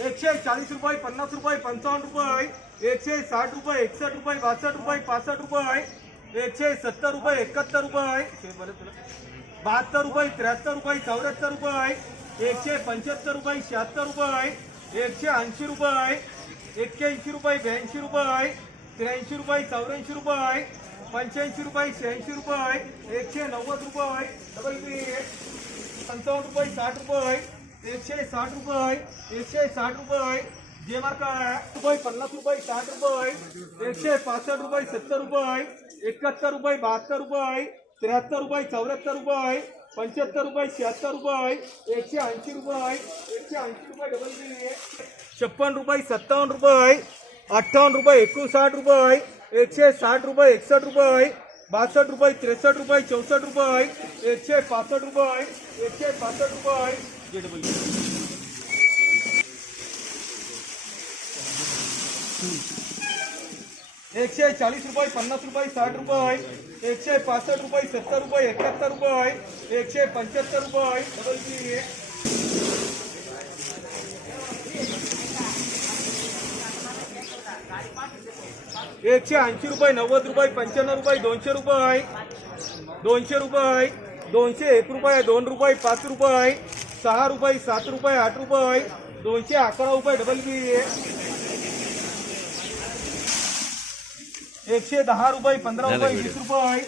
एकशे चाळीस रुपये पन्नास रुपये पंचावन्न रुपये एकशे साठ रुपये एकसष्ट रुपये बासष्ट रुपये पासष्ट रुपये एकशे सत्तर रुपये एकाहत्तर रुपये बहात्तर रुपये त्र्याहत्तर रुपये चौऱ्याहत्तर रुपये एकशे पंच्याहत्तर रुपये शहात्तर रुपये एकशे ऐंशी रुपये एक्क्याऐंशी रुपये ब्याऐंशी रुपये त्र्याऐंशी रुपये चौऱ्याऐंशी रुपये पंच्याऐंशी रुपये शहाऐंशी रुपये एकशे नव्वद रुपये डबल पंचावन्न रुपये साठ रुपये एकशे साठ रुपये एकशे साठ रुपये, जे मार्क आहे, रुपये पन्नास रुपये, साठ रुपये, एकशे पासष्ट रुपये, सत्तर रुपये, एकाहत्तर रुपये, बहात्तर रुपये रुपये रुपये रुपये रुपये, एकशे ऐंशी रुपये, एकशे ऐंशी रुपये डबल छप्पन रुपये, सत्तावन्न रुपये, अठ्ठावन्न रुपये, एकोणसाठ रुपये, एकशे साठ रुपये एकसष्ट रुपये, बासष्ट रुपये, त्रेसष्ट रुपये, चौसष्ट रुपये, एकशे पासष्ट रुपये, एकशे पासष्ट रुपये एकशे चाळीस रुपये, पन्नास रुपये, साठ रुपये एकशे पासष्ट रुपये, सत्तर रुपये, एकाहत्तर रुपये एकशे पंच्याहत्तर रुपये डबल एकशे ऐंशी रुपये नव्वद रुपये पंच्याण्णव रुपये दोनशे रुपये दोनशे रुपये दोनशे एक रुपये दोन रुपये, पाच रुपये सहा रुपये सात रुपये आठ रुपये दोनशे अकरा रुपये डबल बी एकशे दहा रुपये पंधरा रुपये वीस रुपये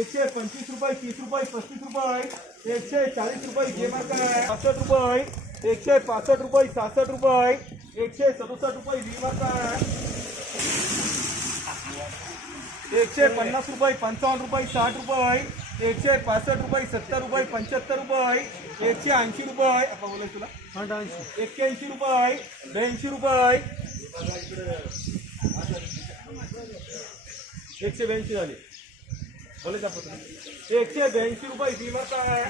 एकशे पंचवीस रुपये तीस रुपये पस्तीस रुपये एकशे चाळीस रुपये जे मार्क आहे पासष्ट रुपये एकशे पासष्ट रुपये सहासष्ट रुपये एकशे सदुसष्ट रुपये वी मार्क आहे. एकशे पन्नास रुपये पंचावन्न रुपये साठ रुपये एकशे पासष्ट रुपये, सत्तर रुपये, पंच्याहत्तर रुपये एकशे ऐंशी रुपये आता तुला. एक्क्याऐंशी रुपये ब्याऐंशी रुपये एकशे ब्याऐंशी झाले. बोलायचं आपण एकशे ब्याऐंशी रुपये विमा काय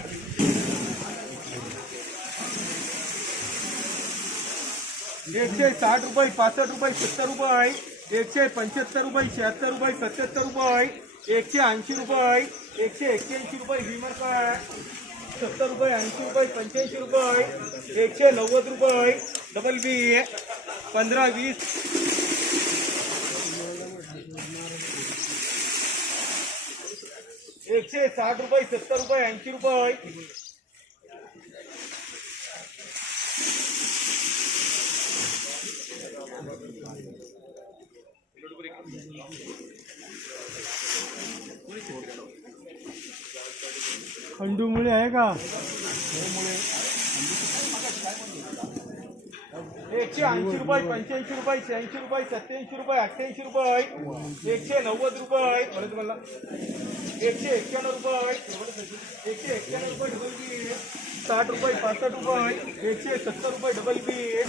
एकशे साठ रुपये, पासष्ट रुपये, सत्तर रुपये एकशे पंच्याहत्तर रुपये, शहात्तर रुपये सत्याहत्तर रुपये एकशे ऐंशी रुपये एकशे एक्क्याऐंशी रुपये विमा काय सत्तर रुपये, ऐंशी रुपये, पंच्याऐंशी रुपये, एकशे नव्वद रुपये डबल बी पंधरा, वीस. एकशे साठ रुपये, सत्तर रुपये, ऐंशी रुपये. खंडूमुळे आहे का? एकशे ऐंशी रुपये पंच्याऐंशी रुपये शहाऐंशी रुपये सत्याऐंशी रुपये अठ्ठ्याऐंशी रुपये. एकशे नव्वद रुपये. परत मला एकशे एक्क्याण्णव रुपये. एकशे एक्क्याण्णव रुपये डबल बी साठ रुपये पासष्ट रुपये. एकशे सत्तर रुपये डबल बी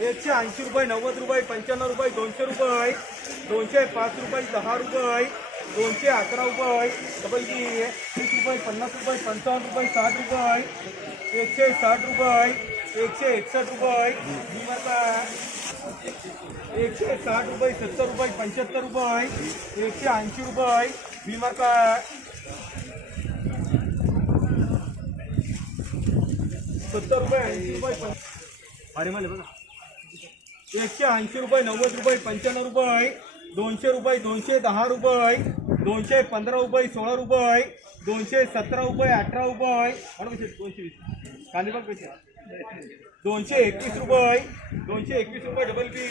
एकशे ऐंशी रुपये, नव्वद रुपये, पंच्याण्णव रुपये, दोनशे रुपये दोनशे पाच रुपये, दहा रुपये दोनशे अकरा रुपये डबल बी तीस रुपये, पन्नास रुपये, पंचावन्न रुपये, साठ रुपये एकशे साठ रुपये एकशे एकसष्ट रुपये? एकशे साठ रुपये, सत्तर रुपये, पंच्याहत्तर रुपये एकशे ऐंशी रुपये विमा काय सत्तर रुपये, ऐंशी रुपये अरे मला बघा. एकशे ऐंशी रुपये नव्वद रुपये पंच्याण्णव रुपये दोनशे रुपये दोनशे दहा रुपये दोनशे पंधरा रुपये सोळा रुपये दोनशे सतरा रुपये अठरा रुपये दोनशे वीस. कांदे पैसे दोनशे एकवीस रुपये दोनशे एकवीस रुपये डबल बी